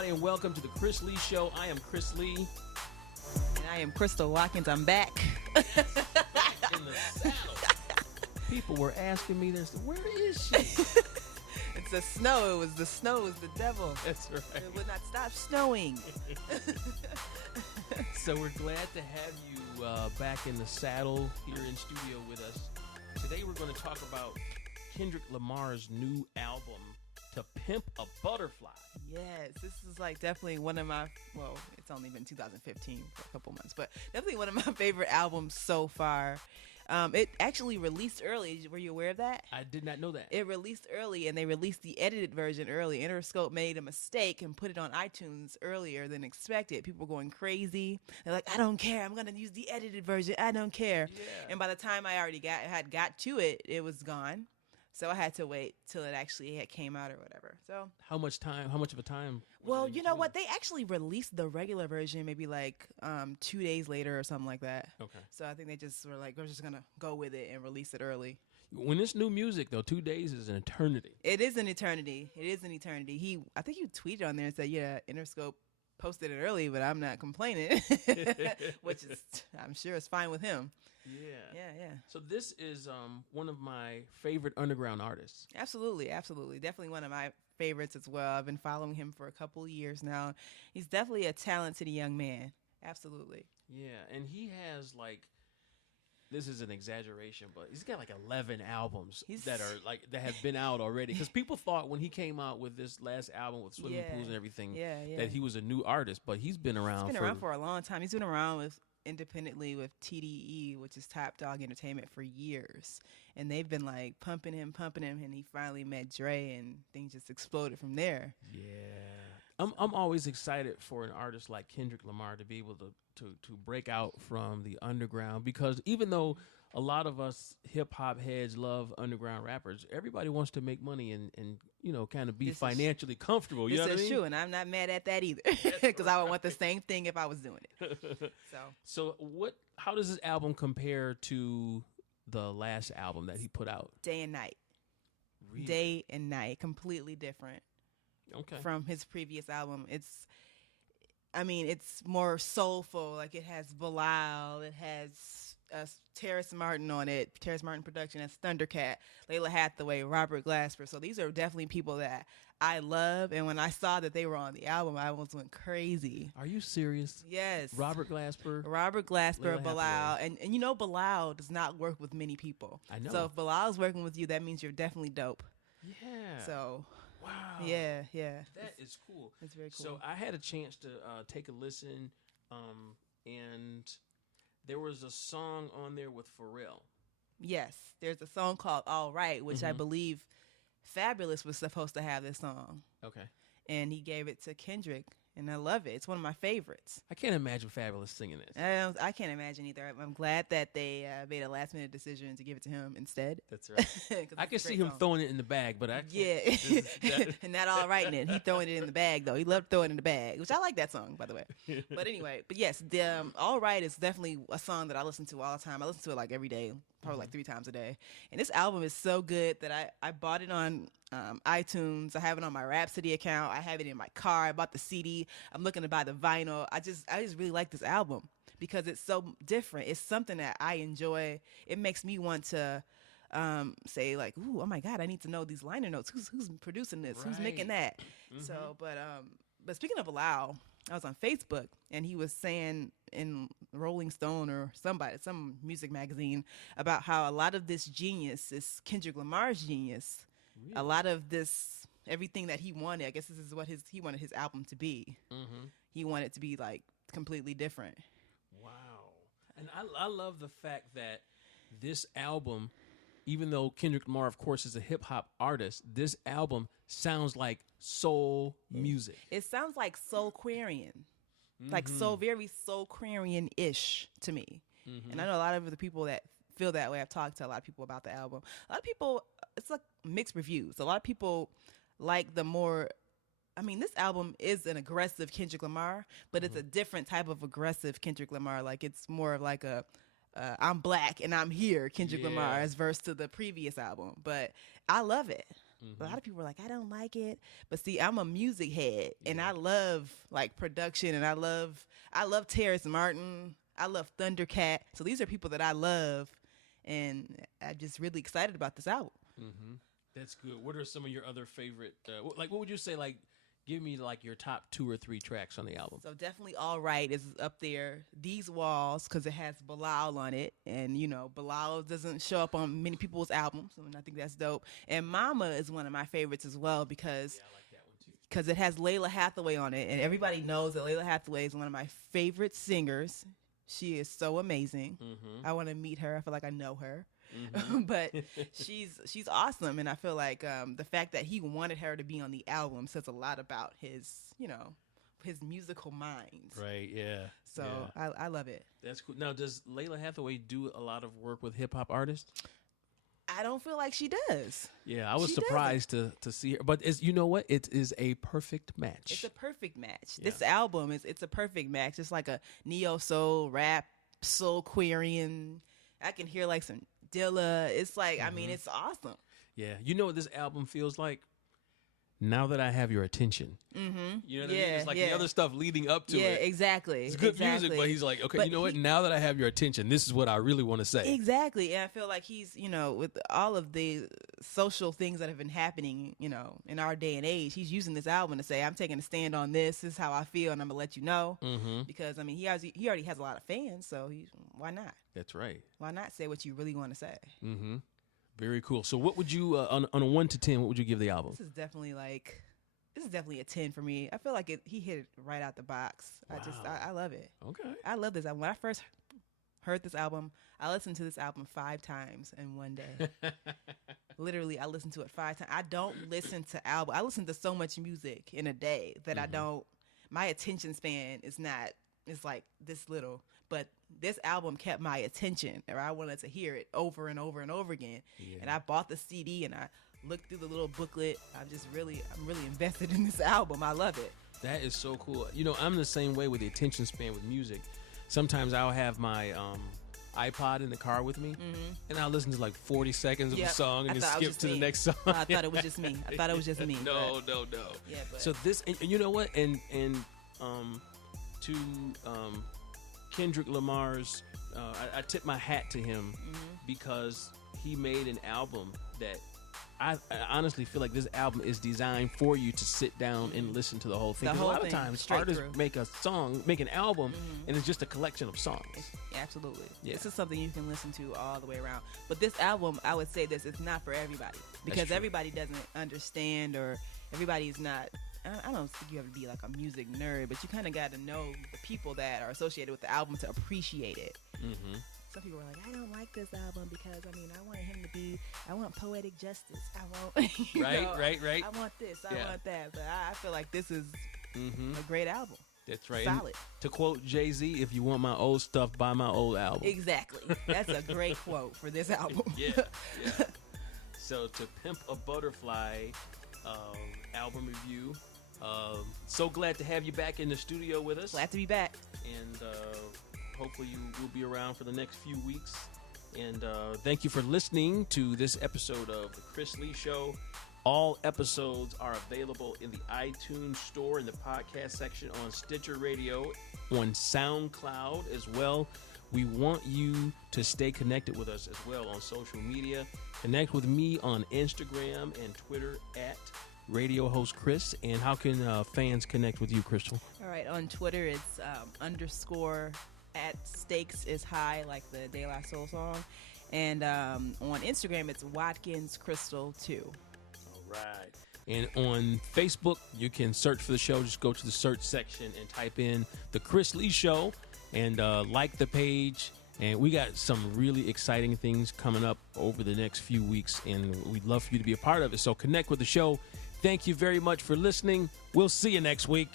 everybody, and welcome to the Chris Lee Show. I am Chris Lee. And I am Crystal Watkins. I'm back. In the saddle. People were asking me this, where is she? It's the snow. It was the snow. It was the devil. That's right. It would not stop snowing. So we're glad to have you back in the saddle here in studio with us. Today we're going to talk about Kendrick Lamar's new album, To Pimp a Butterfly. Yes, this is like definitely one of my, well, it's only been 2015 for a couple months, but definitely one of my favorite albums so far. It actually released early. Were you aware of that? I did not know that. It released early, and they released the edited version early. Interscope made a mistake and put it on iTunes earlier than expected. People were going crazy. They're like, I don't care. I'm going to use the edited version. I don't care. Yeah. And by the time I already had got to it, it was gone. So I had to wait till it actually came out or whatever. So How much of a time? well, you know what? They actually released the regular version maybe like 2 days later or something like that. Okay. So I think they just were like, we're just going to go with it and release it early. When it's new music, though, 2 days is an eternity. It is an eternity. It is an eternity. I think you tweeted on there and said, yeah, Interscope posted it early, but I'm not complaining, which is, I'm sure it's fine with him. Yeah. Yeah. So this is one of my favorite underground artists. Absolutely. Definitely one of my favorites as well. I've been following him for a couple of years now. He's definitely a talented young man. Absolutely. Yeah, and he has like, this is an exaggeration, but he's got like 11 albums that have been out already. Because people thought when he came out with this last album with swimming pools and everything, that he was a new artist, but he's been around. He's been around for a long time. He's been around independently with TDE, which is Top Dog Entertainment, for years, and they've been like pumping him, and he finally met Dre, and things just exploded from there. Yeah, I'm always excited for an artist like Kendrick Lamar to be able to break out from the underground, because even though a lot of us hip hop heads love underground rappers, everybody wants to make money and you know, kind of be financially comfortable. You know what I mean? This is true, and I'm not mad at that either, because I would want the same thing if I was doing it. So how does this album compare to the last album that he put out? Day and night. Really? Day and night, completely different. Okay. From his previous album. It's more soulful. Like, it has Bilal, it has Terrace Martin on it. Terrace Martin production. That's Thundercat, Layla Hathaway, Robert Glasper. So these are definitely people that I love. And when I saw that they were on the album, I almost went crazy. Are you serious? Yes. Robert Glasper, Bilal. And you know, Bilal does not work with many people. I know. So if Bilal's working with you, that means you're definitely dope. Yeah. So... wow. Yeah. That is cool. It's very cool. So I had a chance to take a listen, and there was a song on there with Pharrell. Yes, there's a song called All Right, which I believe Fabulous was supposed to have this song. Okay. And he gave it to Kendrick, and I love it. It's one of my favorites. I can't imagine Fabulous singing this. I can't imagine either. I'm glad that they made a last-minute decision to give it to him instead. That's right. I can see him throwing it in the bag, but I can't. And not all right in it. He throwing it in the bag, though. He loved throwing it in the bag, which I like that song, by the way. But anyway, yes, the All Right is definitely a song that I listen to all the time. I listen to it like every day, probably like 3 times a day. And this album is so good that I bought it on iTunes. I have it on my Rhapsody account. I have it in my car. I bought the CD. I'm looking to buy the vinyl. I just really like this album because it's so different. It's something that I enjoy. It makes me want to say like, ooh, oh my God, I need to know these liner notes. Who's producing this? Right. Who's making that? So, but speaking of Bilal, I was on Facebook and he was saying in Rolling Stone or some music magazine about how a lot of this genius is Kendrick Lamar's genius. Really? A lot of this, everything that he wanted, I guess this is what he wanted his album to be. He wanted it to be like completely different. Wow. And I love the fact that this album, even though Kendrick Lamar, of course, is a hip hop artist, this album sounds like soul music. It sounds like Soulquarian, like very Soulquarian-ish to me. And I know a lot of the people that feel that way. I've talked to a lot of people about the album. A lot of people, it's like mixed reviews. A lot of people like the more, this album is an aggressive Kendrick Lamar, but it's a different type of aggressive Kendrick Lamar. Like, it's more of like a I'm black and I'm here Kendrick Lamar as verse to the previous album. But I love it. A lot of people are like, I don't like it. But see, I'm a music head, and I love like production, and I love Terrace Martin. I love Thundercat. So these are people that I love, and I'm just really excited about this album. That's good. What are some of your other favorite? What would you say? Like, give me like your top 2 or 3 tracks on the album. So definitely All Right is up there. These Walls, because it has Bilal on it. And, you know, Bilal doesn't show up on many people's albums. And I think that's dope. And Mama is one of my favorites as well because I like that one too. Because it has Layla Hathaway on it. And everybody knows that Layla Hathaway is one of my favorite singers. She is so amazing. I want to meet her. I feel like I know her. But she's awesome, and I feel like the fact that he wanted her to be on the album says a lot about his, you know, his musical mind. Right, yeah. So yeah. I love it. That's cool. Now, does Layla Hathaway do a lot of work with hip hop artists? I don't feel like she does. Yeah, I was surprised to see her. But you know what? It is a perfect match. It's a perfect match. Yeah. This album it's a perfect match. It's like a neo soul, rap, soul querying. I can hear like some Dilla. It's like, I mean, it's awesome. Yeah. You know what this album feels like? Now That I Have Your Attention. You know what I mean? It's like the other stuff leading up to it. Yeah, exactly. It's good music, but he's like, okay, but you know what? Now that I have your attention, this is what I really want to say. Exactly. And I feel like he's, you know, with all of the social things that have been happening, you know, in our day and age, he's using this album to say, I'm taking a stand on this. This is how I feel, and I'm going to let you know. Because, I mean, he already has a lot of fans, so why not? That's right. Why not say what you really want to say? Very cool. So what would you, on a 1 to 10, what would you give the album? This is definitely a 10 for me. I feel like he hit it right out the box. Wow. I love it. Okay. I love this album. When I first heard this album, I listened to this album 5 times in one day. Literally, I listened to it 5 times. I don't listen to albums. I listen to so much music in a day that my attention span is like this little. But this album kept my attention, or I wanted to hear it over and over and over again. Yeah. And I bought the CD and I looked through the little booklet. I'm really invested in this album. I love it. That is so cool. You know, I'm the same way with the attention span with music. Sometimes I'll have my iPod in the car with me, and I'll listen to like 40 seconds of a song and then skip to the next song. I thought it was just me. No. Yeah, but. So this, and you know what? And to Kendrick Lamar's, I tip my hat to him because he made an album that I honestly feel like this album is designed for you to sit down and listen to the whole thing. A lot of times artists make an album, and it's just a collection of songs. Absolutely. Yeah. This is something you can listen to all the way around. But this album, I would say this, it's not for everybody. Because everybody doesn't understand, or everybody's not, I don't think you have to be like a music nerd, but you kind of got to know the people that are associated with the album to appreciate it. Some people are like, I don't like this album because, I mean, I want poetic justice. I want, right. I want this, I want that. But I feel like this is a great album. That's right. Solid. And to quote Jay-Z, if you want my old stuff, buy my old album. Exactly. That's a great quote for this album. Yeah. So to Pimp a Butterfly album review. So glad to have you back in the studio with us. Glad to be back. And hopefully you will be around for the next few weeks. And thank you for listening to this episode of The Chris Lee Show. All episodes are available in the iTunes store, in the podcast section, on Stitcher Radio, on SoundCloud as well. We want you to stay connected with us as well on social media. Connect with me on Instagram and Twitter at Radio Host Chris. And how can fans connect with you, Crystal? All right, on Twitter it's _@ stakes is high, like the De La Soul song. And on Instagram it's Watkins Crystal 2. Right. And on Facebook, you can search for the show. Just go to the search section and type in The Chris Lee Show and like the page. And we got some really exciting things coming up over the next few weeks, and we'd love for you to be a part of it. So connect with the show. Thank you very much for listening. We'll see you next week.